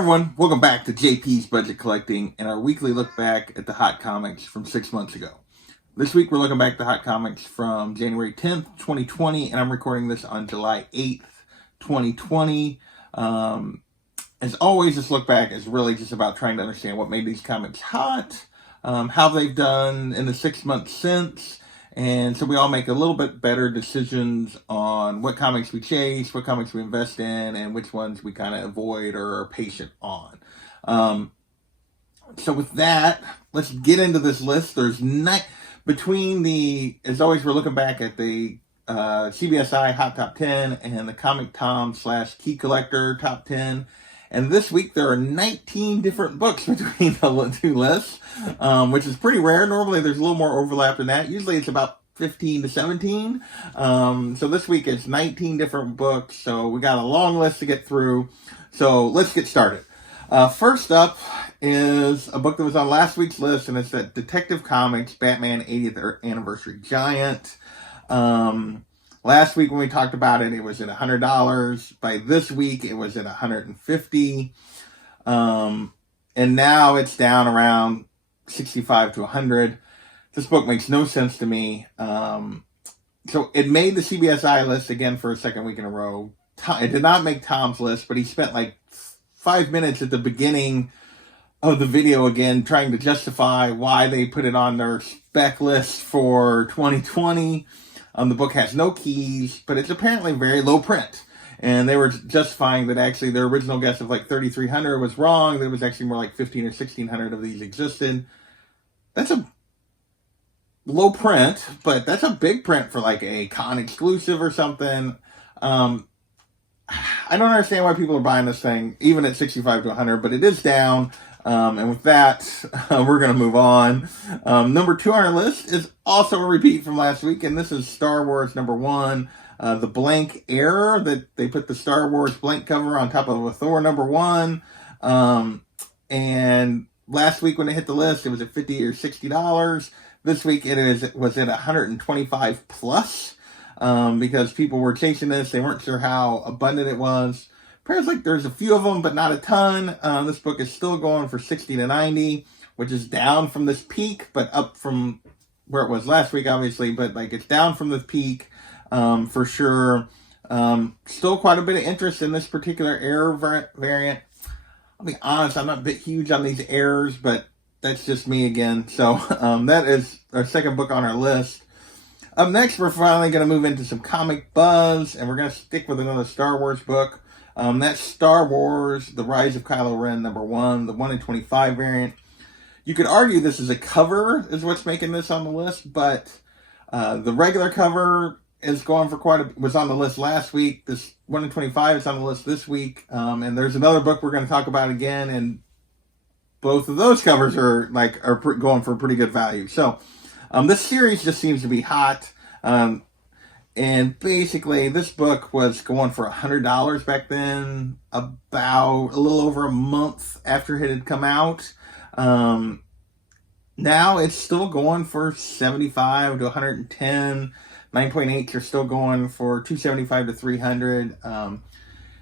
everyone, welcome back to JP's Budget Collecting and our weekly look back at the hot comics from 6 months ago. This week we're looking back at the hot comics from January 10th, 2020, and I'm recording this on July 8th, 2020. As always, this look back is really just about trying to understand what made these comics hot, how they've done in the 6 months since, and so we all make a little bit better decisions on what comics we chase, what comics we invest in, and which ones we kind of avoid or are patient on. So with that, let's get into this list. There's as always, we're looking back at the CBSI Hot Top 10 and the Comic Tom / Key Collector Top 10. And this week there are 19 different books between the two lists, which is pretty rare. Normally there's a little more overlap than that. Usually it's about 15 to 17. So this week it's 19 different books. So we got a long list to get through. So let's get started. First up is a book that was on last week's list, and it's that Detective Comics Batman 80th Anniversary Giant. Last week when we talked about it, it was at $100. By this week, it was at $150. And now it's down around $65 to $100. This book makes no sense to me. So it made the CBSI list again for a second week in a row. It did not make Tom's list, but he spent like 5 minutes at the beginning of the video again trying to justify why they put it on their spec list for 2020. The book has no keys, but it's apparently very low print. And they were justifying that actually their original guess of like 3,300 was wrong. There was actually more like 1,500 or 1,600 of these existed. That's a low print, but that's a big print for like a con exclusive or something. I don't understand why people are buying this thing, even at 65 to 100, but it is down. And with that, we're going to move on. Number 2 on our list is also a repeat from last week, and this is Star Wars number 1, the blank error that they put the Star Wars blank cover on top of a Thor number 1. And last week when it hit the list, it was at $50 or $60. This week it was at $125 plus, because people were chasing this. They weren't sure how abundant it was. Appears like there's a few of them, but not a ton. This book is still going for $60 to $90, which is down from this peak, but up from where it was last week, obviously. But like it's down from the peak for sure. Still quite a bit of interest in this particular error variant. I'll be honest, I'm not a bit huge on these errors, but that's just me again. So that is our second book on our list. Up next, we're finally going to move into some comic buzz, and we're going to stick with another Star Wars book. That's Star Wars, The Rise of Kylo Ren, number 1, the 1 in 25 variant. You could argue this is a cover, is what's making this on the list, but the regular cover is going for was on the list last week. This 1 in 25 is on the list this week. And there's another book we're going to talk about again, and both of those covers are going for pretty good value. So this series just seems to be hot. And basically, this book was going for $100 back then, about a little over a month after it had come out. Now it's still going for $75 to $110. 9.8s are still going for $275 to $300.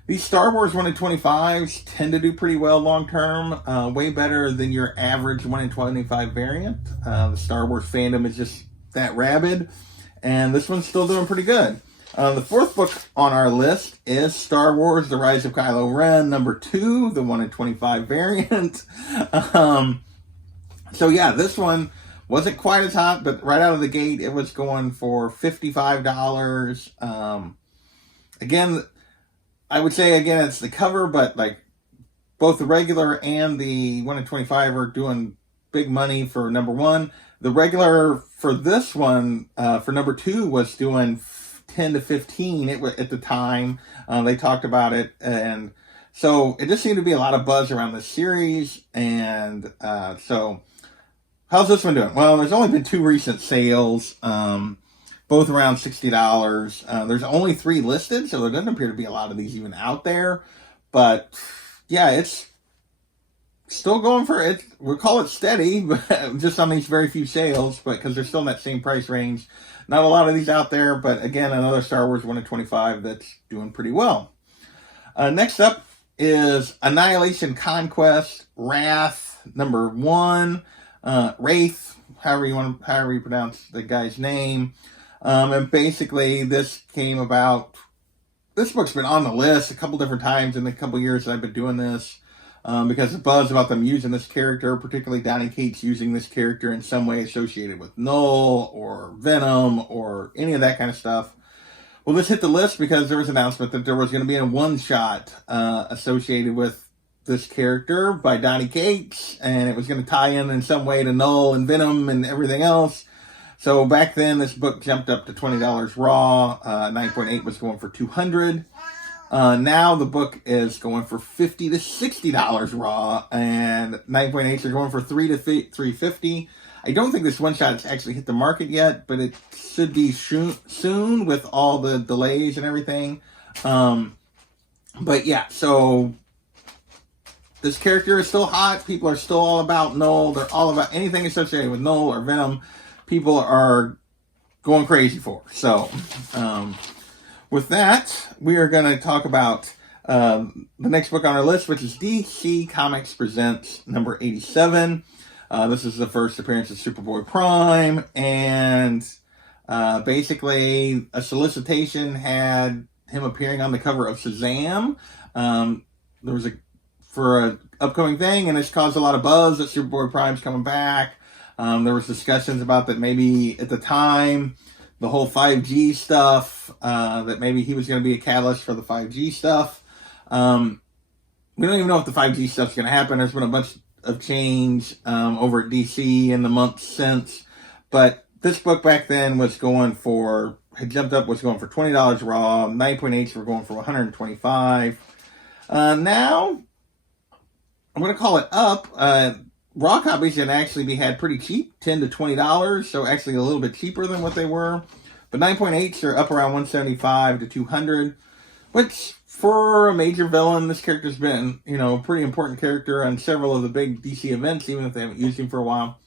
These Star Wars 1 in 25s tend to do pretty well long term, way better than your average 1 in 25 variant. The Star Wars fandom is just that rabid. And this one's still doing pretty good. The fourth book on our list is Star Wars, The Rise of Kylo Ren, number 2, the 1 in 25 variant. So yeah, this one wasn't quite as hot, but right out of the gate, it was going for $55. Again, I would say, it's the cover, but like both the regular and the 1 in 25 are doing big money for number 1. The regular for this one, for number 2, was doing 10 to 15 at the time. They talked about it. And so it just seemed to be a lot of buzz around the series. And so how's this one doing? Well, there's only been 2 recent sales, both around $60. There's only 3 listed, so there doesn't appear to be a lot of these even out there. But yeah, it's still going for it. We'll call it steady, but just on these very few sales, but because they're still in that same price range. Not a lot of these out there, but again, another Star Wars 1 in 25 that's doing pretty well. Next up, is Annihilation Conquest, Wrath, number 1, Wraith, however you pronounce the guy's name. And basically this came about, this book's been on the list a couple different times in the couple years that I've been doing this, because the buzz about them using this character, particularly Donny Cates using this character in some way associated with Null or Venom or any of that kind of stuff. Well, this hit the list because there was an announcement that there was going to be a one-shot associated with this character by Donny Cates, and it was going to tie in some way to Null and Venom and everything else. So back then, this book jumped up to $20 raw. 9.8 was going for $200. Now the book is going for $50 to $60 raw, and 9.8s are going for $300 to $350. I don't think this one shot has actually hit the market yet, but it should be soon with all the delays and everything. But yeah, so this character is still hot. People are still all about Null. They're all about anything associated with Null or Venom. People are going crazy for. So, with that, we are going to talk about the next book on our list, which is DC Comics Presents number 87. This is the first appearance of Superboy-Prime, and basically a solicitation had him appearing on the cover of Shazam. There was for an upcoming thing, and it's caused a lot of buzz that Superboy-Prime's coming back. There was discussions about that maybe at the time, the whole 5G stuff, that maybe he was going to be a catalyst for the 5G stuff. We don't even know if the 5G stuff's going to happen. There's been a bunch of change over at DC in the months since. But this book back then was going for $20 raw. 9.8s were going for $125. Now, I'm going to call it up. Raw copies can actually be had pretty cheap, $10 to $20, so actually a little bit cheaper than what they were. But 9.8s are up around $175 to $200, which for a major villain, this character's been, a pretty important character on several of the big DC events, even if they haven't used him for a while.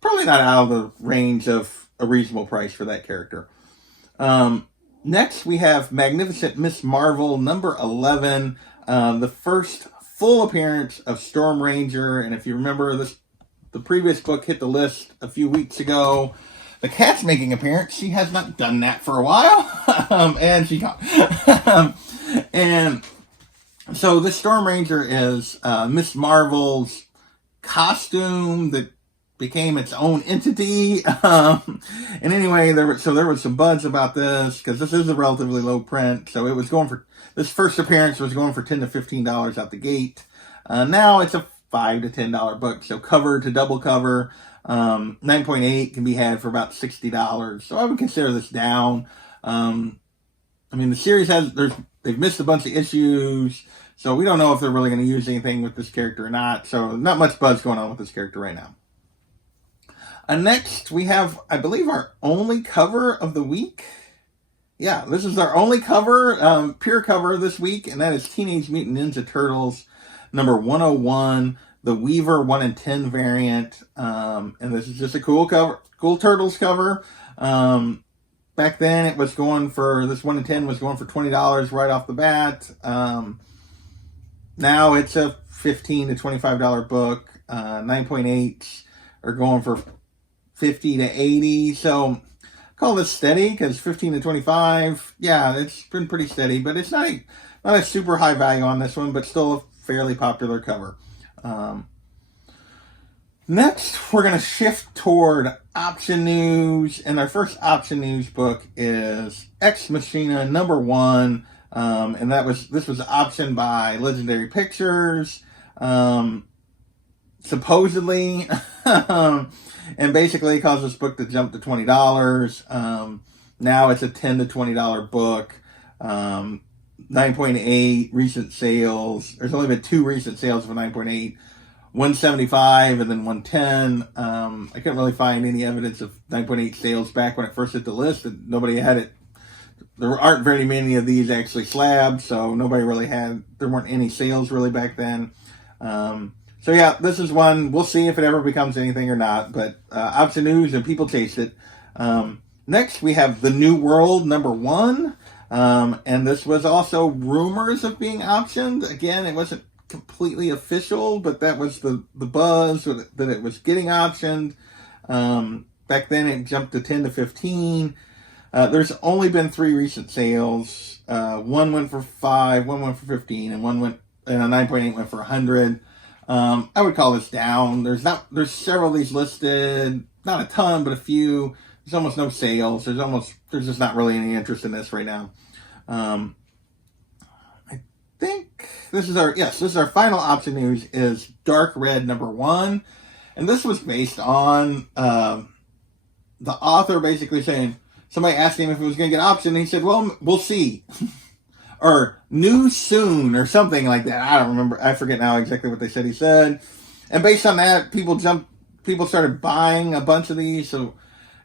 Probably not out of the range of a reasonable price for that character. Next, we have Magnificent Miss Marvel, number 11, the first full appearance of Storm Ranger. And if you remember, the previous book hit the list a few weeks ago. The cat's making appearance. She has not done that for a while. And she got. And so this Storm Ranger is Miss Marvel's costume that became its own entity. And anyway, there was some buzz about this because this is a relatively low print. So it was going for, this first appearance was going for $10 to $15 out the gate. Now it's a $5 to $10 book. So cover to double cover. 9.8 can be had for about $60. So I would consider this down. The series they've missed a bunch of issues. So we don't know if they're really going to use anything with this character or not. So not much buzz going on with this character right now. Next, we have, I believe, our only cover of the week. Yeah, this is our only cover, pure cover this week, and that is Teenage Mutant Ninja Turtles, number 101, the Weaver 1 in 10 variant. And this is just a cool cover, cool Turtles cover. Back then, it was going for, this 1 in 10 was going for $20 right off the bat. Now it's a $15 to $25 book. 9.8s are going for $50 to $80. So call this steady because 15 to 25. Yeah, it's been pretty steady, but it's not a super high value on this one, but still a fairly popular cover. Next, we're going to shift toward option news, and our first option news book is Ex Machina number 1, and this was optioned by Legendary Pictures, supposedly. And basically it caused this book to jump to $20. Now it's a $10 to $20 book. 9.8 recent sales. There's only been 2 recent sales for 9.8. 175 and then 110. I couldn't really find any evidence of 9.8 sales back when it first hit the list. And nobody had it. There aren't very many of these actually slabbed, so there weren't any sales really back then. So yeah, this is one, we'll see if it ever becomes anything or not, but option news and people chased it. Next, we have The New World, number 1. And this was also rumors of being optioned. Again, it wasn't completely official, but that was the buzz that it was getting optioned. Back then it jumped to 10 to 15. There's only been 3 recent sales. One went for 5, one went for 15, and a 9.8 went for 100. I would call this down. There's several of these listed, not a ton, but a few. There's almost no sales. There's just not really any interest in this right now. I think this is our final option news is Dark Red #1. And this was based on, the author basically saying, somebody asked him if it was going to get optioned, and he said, well, we'll see. Or news soon, or something like that. I don't remember. I forget now exactly what they said he said. And based on that, people started buying a bunch of these. So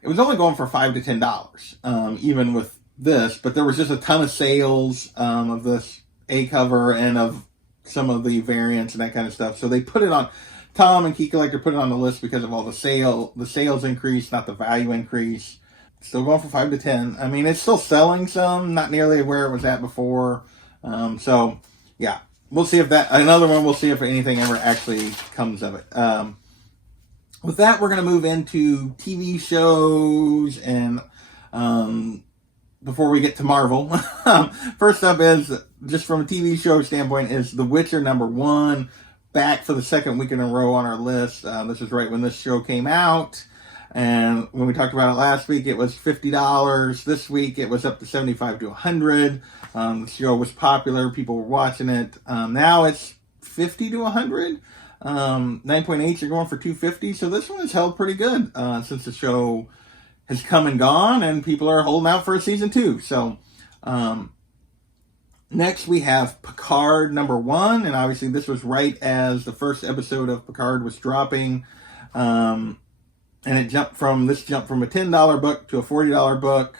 it was only going for $5 to $10, even with this. But there was just a ton of sales of this A cover and of some of the variants and that kind of stuff. So they put it on. Tom and Key Collector put it on the list because of all the sales increase, not the value increase. Still going for 5 to 10. I mean, it's still selling some, not nearly where it was at before. So yeah, we'll see if we'll see if anything ever actually comes of it. With that, we're going to move into TV shows and, before we get to Marvel, first up is, just from a TV show standpoint, is The Witcher #1, back for the second week in a row on our list. This is right when this show came out. And when we talked about it last week, it was $50. This week, it was up to $75 to $100. The show was popular. People were watching it. Now it's $50 to $100. 9.8s are going for $250. So this one has held pretty good since the show has come and gone, and people are holding out for a season 2. So next we have Picard #1, and obviously this was right as the first episode of Picard was dropping. And it jumped from a $10 book to a $40 book.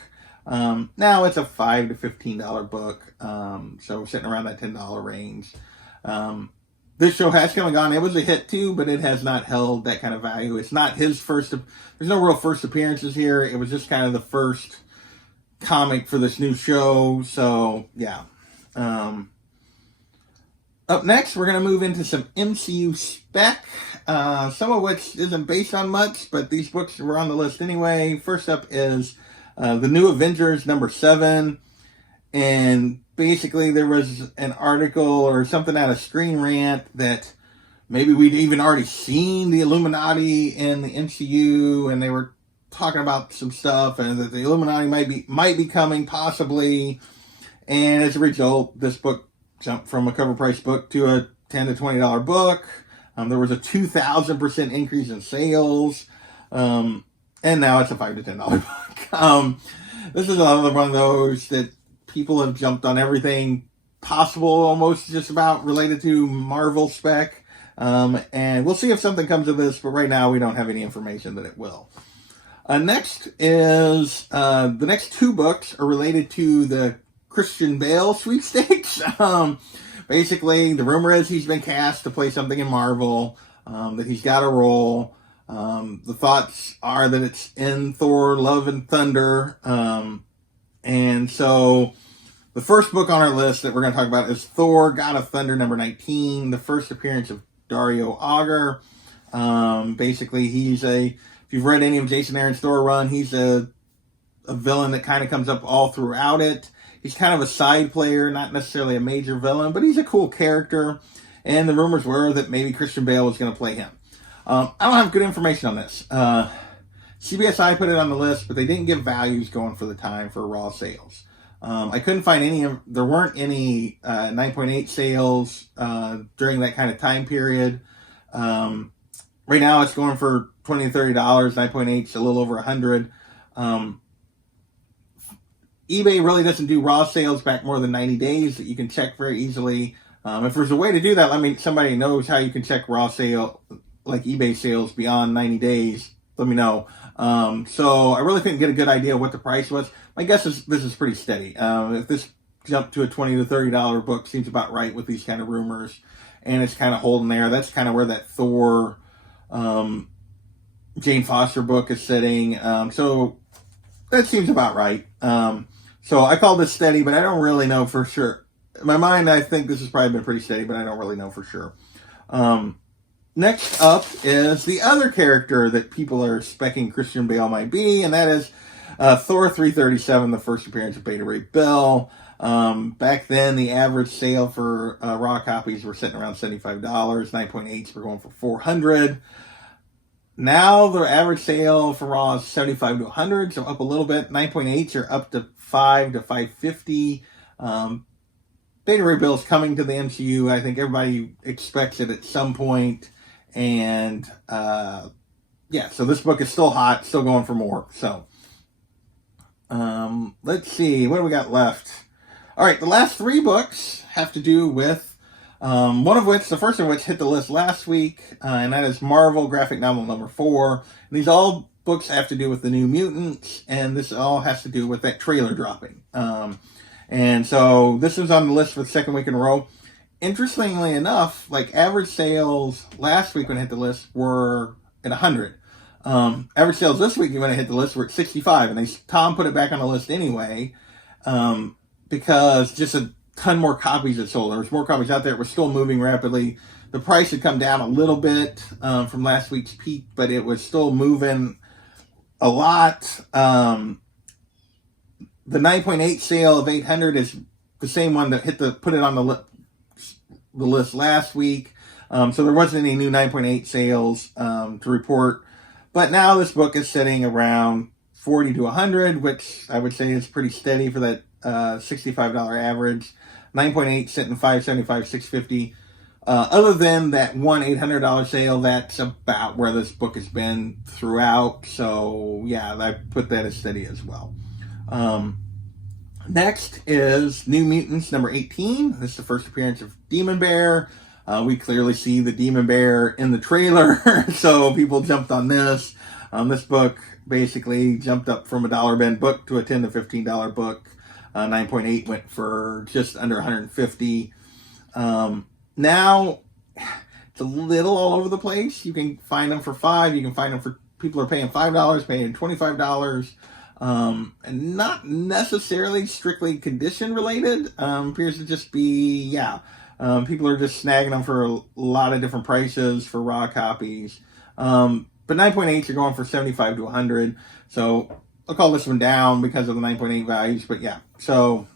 Now it's a $5 to $15 book. So sitting around that $10 range. This show has come and gone. It was a hit too, but it has not held that kind of value. It's not his first. There's no real first appearances here. It was just kind of the first comic for this new show. So yeah. Up next, we're going to move into some MCU spec, some of which isn't based on much, but these books were on the list anyway. First up is The New Avengers #7, and basically there was an article or something out of Screen Rant that maybe we'd even already seen the Illuminati in the MCU, and they were talking about some stuff, and that the Illuminati might be coming, possibly, and as a result, this book jumped from a cover price book to a $10 to $20 book. There was a 2,000% increase in sales. And now it's a $5 to $10 book. This is another one of those that people have jumped on everything possible, almost just about related to Marvel spec. And we'll see if something comes of this, but right now we don't have any information that it will. Next is, the next 2 books are related to the Christian Bale sweepstakes. Basically, the rumor is he's been cast to play something in Marvel, that he's got a role. The thoughts are that it's in Thor, Love and Thunder. And so the first book on our list that we're going to talk about is Thor, God of Thunder #19, the first appearance of Dario Auger. Basically, if you've read any of Jason Aaron's Thor run, he's a villain that kind of comes up all throughout it. He's kind of a side player, not necessarily a major villain, but he's a cool character. And the rumors were that maybe Christian Bale was going to play him. I don't have good information on this. CBSI put it on the list, but they didn't give values going for the time for raw sales. I couldn't find there weren't any 9.8 sales during that kind of time period. Right now it's going for $20 to $30, 9.8's a little over 100. eBay really doesn't do raw sales back more than 90 days that you can check very easily. If there's a way to do that, somebody knows how you can check raw sale, like eBay sales beyond 90 days, let me know. So I really couldn't get a good idea of what the price was. My guess is this is pretty steady. If this jumped to a $20 to $30 book, seems about right with these kind of rumors. And it's kind of holding there. That's kind of where that Thor, Jane Foster book is sitting. So that seems about right. So I call this steady, but I don't really know for sure. In my mind, I think this has probably been pretty steady, but I don't really know for sure. Next up is the other character that people are specking Christian Bale might be, and that is Thor 337, the first appearance of Beta Ray Bill. Back then, the average sale for raw copies were sitting around $75. 9.8s were going for $400. Now the average sale for raw is $75 to $100, so up a little bit. 9.8s are up to $5 to $550. Beta Ray Bill is coming to the MCU. I think everybody expects it at some point. And yeah, so this book is still hot, still going for more. So let's see, what do we got left? All right, the last 3 books have to do with the first of which hit the list last week, and that is Marvel graphic novel number 4. And these all books have to do with the New Mutants, and this all has to do with that trailer dropping. And so this was on the list for the second week in a row. Interestingly enough, like average sales last week when it hit the list were at 100. Average sales this week when it hit the list were at 65, and Tom put it back on the list anyway, because just a ton more copies had sold. There was more copies out there. It was still moving rapidly. The price had come down a little bit from last week's peak, but it was still moving a lot. The 9.8 sale of 800 is the same one that put it on the list last week. So there wasn't any new 9.8 sales to report. But now this book is sitting around 40 to 100, which I would say is pretty steady for that $65 average. 9.8 sitting $575, $650. Other than that one $800 sale, that's about where this book has been throughout. So yeah, I put that as steady as well. Next is New Mutants number 18. This is the first appearance of Demon Bear. We clearly see the Demon Bear in the trailer, so people jumped on this. This book basically jumped up from a $1 bin book to a $10 to $15 book. 9.8 went for just under 150. Now it's a little all over the place. You can find them for $5. You can find them for people are paying $5, paying $25. And not necessarily strictly condition related. Appears to just be, people are just snagging them for a lot of different prices for raw copies. But 9.8s are going for 75 to 100. So I'll call this one down because of the 9.8 values, but yeah. So,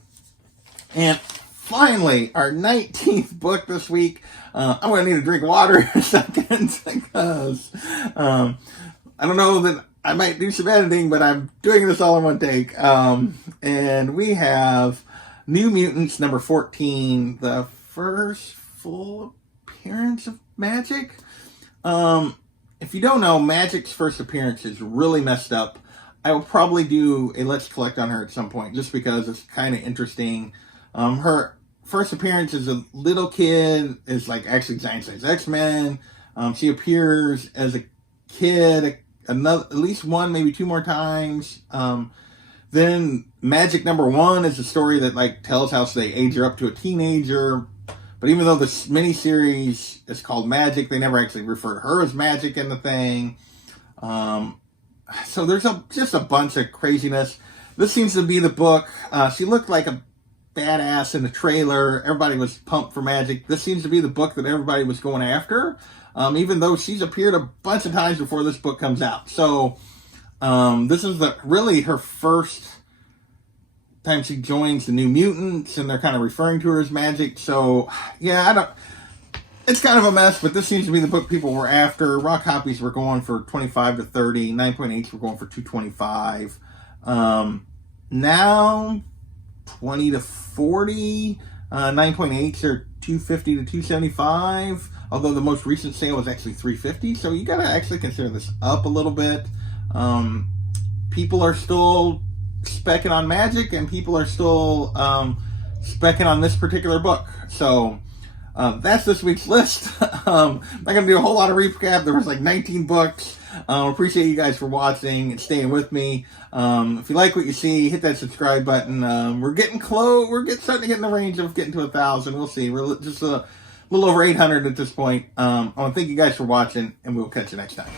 and finally, our 19th book this week. I'm going to need a drink of water in a second because I don't know that I might do some editing, but I'm doing this all in one take. And we have New Mutants number 14, the first full appearance of Magic. If you don't know, Magic's first appearance is really messed up. I will probably do a Let's Collect on her at some point, just because it's kind of interesting. Her first appearance as a little kid is like actually Giant Size X-Men. She appears as a kid at least one, maybe 2 more times. Then Magic number 1 is a story that like tells how they age her up to a teenager. But even though this miniseries is called Magic, they never actually refer to her as Magic in the thing. So there's just a bunch of craziness. This seems to be the book. She looked like a badass in the trailer. Everybody was pumped for Magic. This seems to be the book that everybody was going after. Even though she's appeared a bunch of times before this book comes out. So this is really her first time she joins the New Mutants, and they're kind of referring to her as Magic. So yeah, it's kind of a mess, but this seems to be the book people were after. Raw copies were going for 25 to 30. 9.8s were going for 225. Now 20 to 40. 9.8s are 250 to 275. Although the most recent sale was actually 350, so you gotta actually consider this up a little bit. People are still specking on Magic, and people are still specking on this particular book. So that's this week's list. I'm not gonna do a whole lot of recap. There was like 19 books. Appreciate you guys for watching and staying with me. If you like what you see, hit that subscribe button. We're getting close. Starting to get in the range of getting to 1,000. We'll see. We're just a little over 800 at this point. I want to thank you guys for watching, and we'll catch you next time.